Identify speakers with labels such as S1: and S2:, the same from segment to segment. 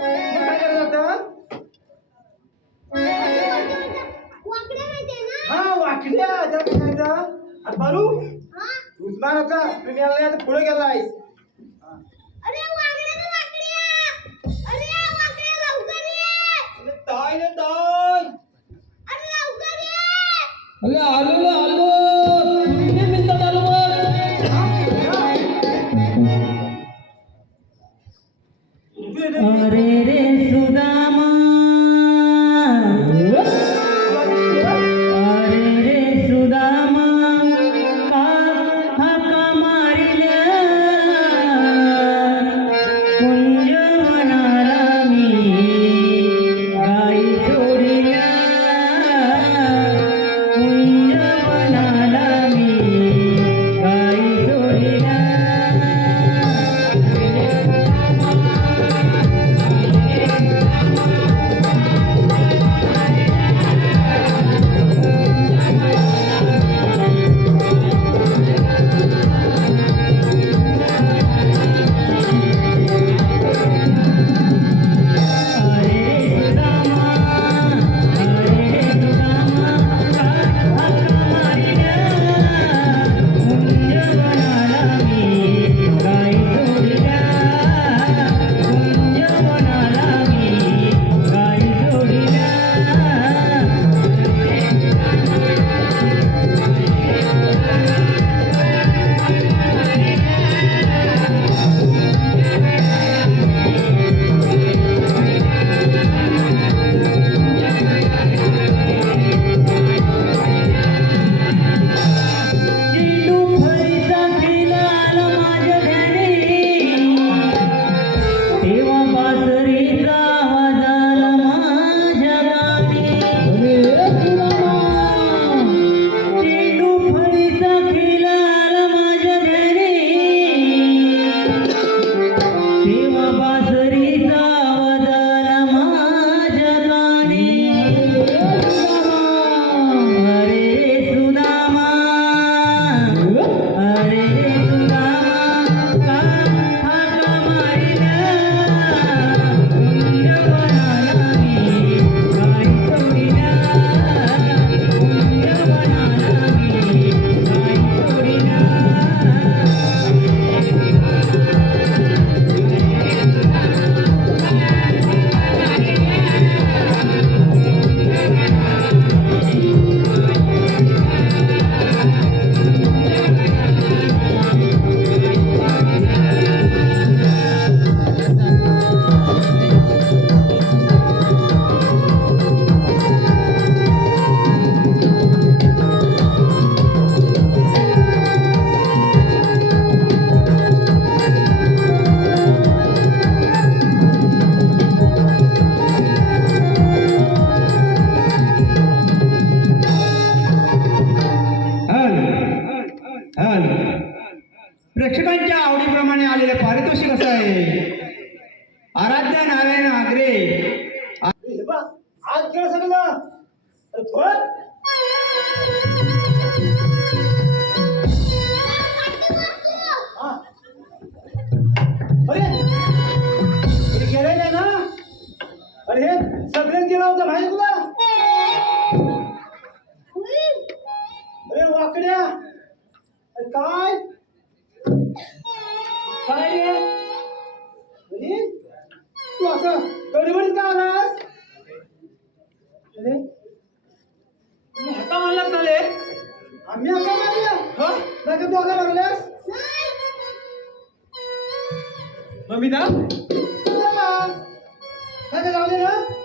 S1: काय हा वाकड्या त्याला काय आणि बालू आता तुम्ही आला आता पुढे गेलाय
S2: अरे वाकड्या रे
S1: ताय ताय
S2: अरे
S3: आलो आलो
S1: आराध्या नारायण आग्रे. आज खेळ सगळं अरे थोडं हा. गेलेले ना अरे हे सगळेच गेला होता माहिती तुला अरे वाकड्या काय? काय रे? तू असं गडबडीत का आलास? अरे तुम्ही हाका मारलात ना रे? आम्ही हाका मारल्या हा? नाही का तू हाका मारल्यास मम्मी दा? काय ते जाऊ दे ना.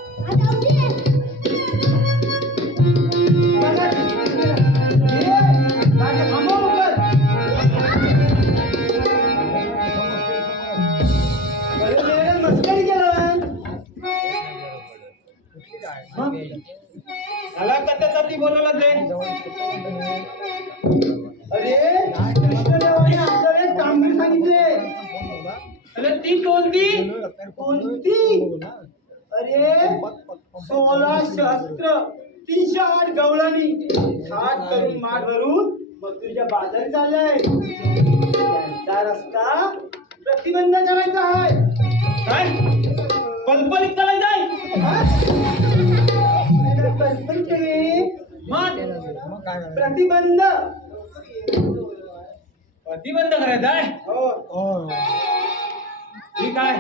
S1: अरे ती कोणती कोणती अरे सोळा शस्त्र तीनशे आठ गवळणी खाट करून माठ भरून मथुरीच्या बाजारी चाललाय त्यांचा रस्ता प्रतिबंध करायचा आहे काय हा? कल्पना केली.
S4: मग
S1: प्रतिबंध
S4: प्रतिबंध करायचा आहे
S1: हो
S4: आहे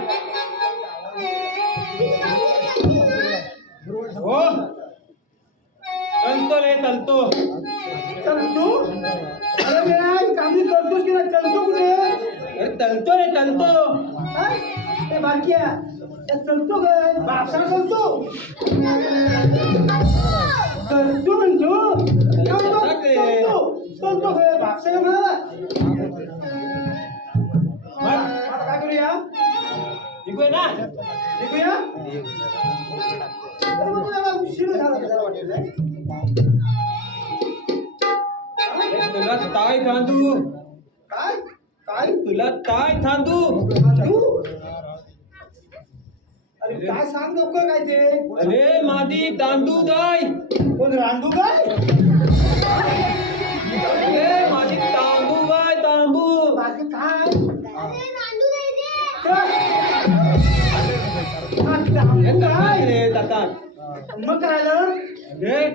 S4: हो. चलतो रे चलतो
S1: चलतो अरे कामली करतोस की नाही? चलतो कुठे?
S4: अरे चलतो रे चलतो
S1: बारक्या ए, चलतो ग बापसा चलतो
S4: ना
S1: निघूया उशीर झाला जरा वाटेल
S4: तुला ताय थांबू
S1: काय काय
S4: तुला ताय
S1: तू अरे काय सांग नको काय ते?
S4: अरे मादी तांदू दाय
S1: कोण रांडू काय काय
S4: रे ताता
S1: मग काय
S4: अरे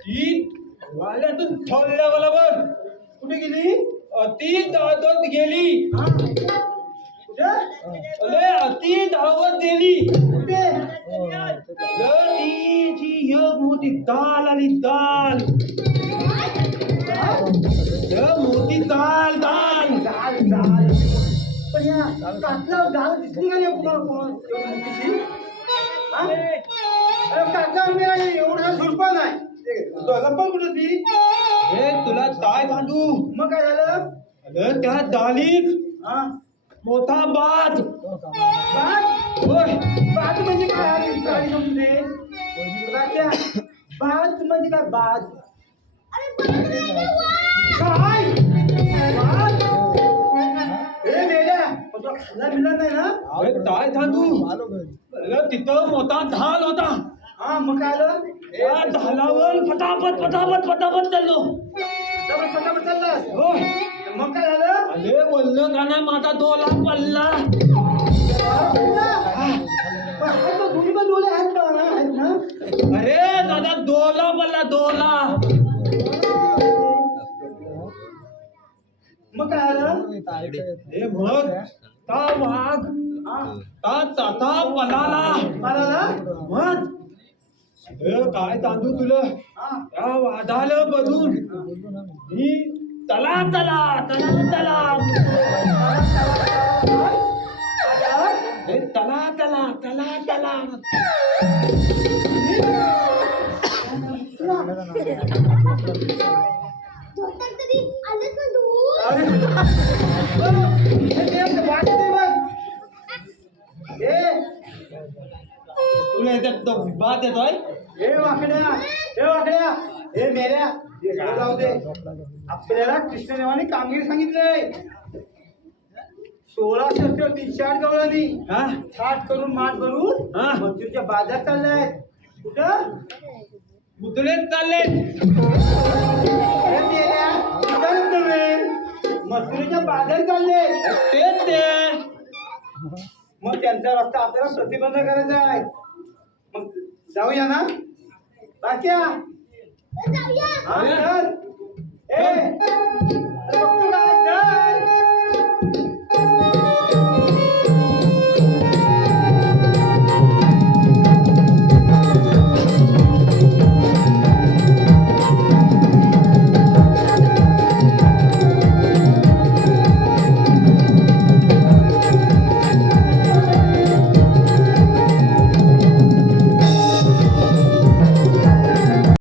S4: ती वाल्यातून ठोलल्या मला बघ
S1: कुठे गेली?
S4: अति दादत गेली. अरे अति धावत गेली.
S1: कुठे?
S4: अरे तिची एक मोठी दाल आली दाल. मोठी दाल दाल.
S1: जाल जाल पण या दिसली का नाही कुणाला कोणाला काटला मेरा एवढा झुरपा नाही. गप्पा कुठं ती?
S4: हे तुला काय बांधू
S1: मग काय झालं?
S4: अरे त्या दालीत
S1: हा?
S4: मोठा बाज
S1: बात
S4: होय.
S1: बात म्हणजे काय आली? गाडी समजून दे बात्या, बात म्हणजे काय? बात काय? खायला मिळत नाही ना?
S4: अरे काय थांबू अरे तिथं मोठा ढाल होता.
S1: हा मग काय आलं
S4: त्या ढालावर फटाफट फटाफट फटाफट चाललो.
S1: पटापट पटापट चाललास?
S4: होय
S1: मग काय झालं?
S4: अरे बोललं का नाही माझा डोला पडला.
S1: दोन्ही पण आहेत आहेत ना?
S4: अरे दादा डोला पडला डोला.
S1: मग काय आलं
S4: हे मग ता वाघ ता चाता पलाला
S1: मला
S4: मग? अरे काय तांदू तुला?
S1: हा.
S4: त्या वाघाला बघून मी तला तला तला तला हे तला तला तला तला
S2: तरी तू
S4: तुला याच्यात बात येतोय?
S1: हे वाकड्या हे वाकड्या हे मेऱ्या हे जाऊ दे. आपल्याला कृष्णदेवाने कामगिरी सांगितलंय. सोळा शस्त्र तीनशे आठ गवळणी.
S4: हा?
S1: साठ करून माठ भरून
S4: हा.
S1: मथुरच्या बाजार चाललाय कुठं?
S4: मुतलेत चालले
S1: मथुरेच्या बाजार चालले
S4: तेच ते.
S1: मग त्यांचा रस्ता आपल्याला प्रतिबंध करायचा आहे. मग जाऊया ना? बाक्या!
S2: जाऊया.
S1: हा चल ए